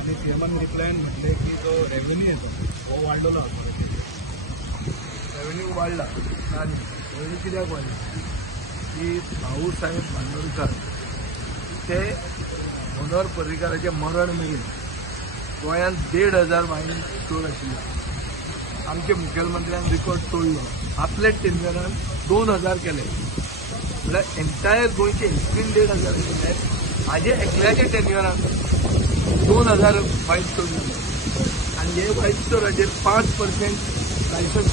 आणि सीएमान डिक्लायन म्हटले की जो रेव्हेन्यू येतो तो वाढलेला होता. रेव्हेन्यू वाढला आणि रेव्हेन्यू कित्याक वाडला की भाऊसाहेब बांदोडकर ते मनोहर पर्रीकाराचें मरण मेरेन गोंयांत 1,500 वायन स्टोर आशिल्ले. आमचे मुखेलमंत्र्यान रिकॉर्ड तोडलो. आपल्या टेन्शनान 2,000 केले. म्हळ्यार एंटायर गोंयचे हिस्ट्रीन 1,500 केले. हाजे एकल्याचे टेन्युरान 2,000 वायन स्टोर जाले आनी हे वायन स्टोराचेर 5% लायसन्स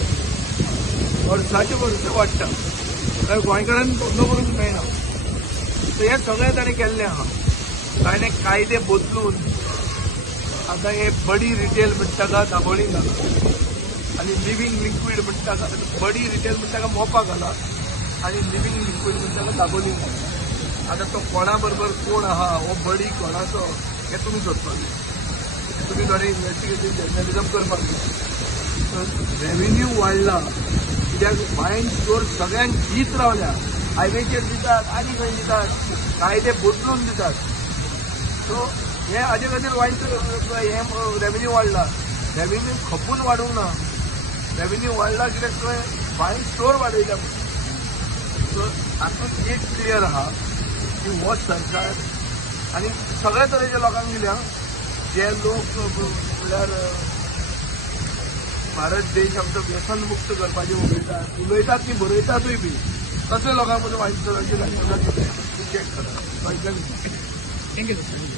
वर्साचे वर्स वाडटा. तर गोंयकारांनी धंदो करूंक मेळना. सो हे सगळें ताणें केल्लें आहा. ताणें कायदे बदलून आतां हे बडी रिटेल म्हणटा ताका दाबोळी घाला आनी लिव्हिंग लिक्वीड म्हणटा ताका बडी रिटेल म्हणटा ताका मोपा घाला आनी लिव्हिंग लिक्वीड म्हणटा ताका दाबोळी घाला. आतां तो कोणा बरोबर कोण आहा हो बडी कोणाचो हें तुमी सोदपाक तुमी थोडें इन्व्हेस्टिगेटीव जर्नलिजम करपाक जाय. रेव्हेन्यू वाडला कित्याक वायन स्टोर सगळ्यांक दीत रावल्या. हायवेचेर दितात आनी खंय दितात कायदे बदलून दितात. सो हे हाजे खातीर वायन हे रेव्हेन्यू वाडला. रेव्हेन्यू खपून वाडूंक ना. रेव्हेन्यू वाडला कित्याक थंय वायन स्टोर वाडयल्या. सो हातूंत एक क्लियर आहा की हो सरकार आनी सगळ्या तरेच्या लोकांक दिल्या जे लोक म्हळ्यार भारत देश आमचो व्यसन मुक्त करपाचें उलयतात ती बरयतातूय बी तसले लोकांक वायन स्टोराची लायसन्स चेक करात. Thank you sir.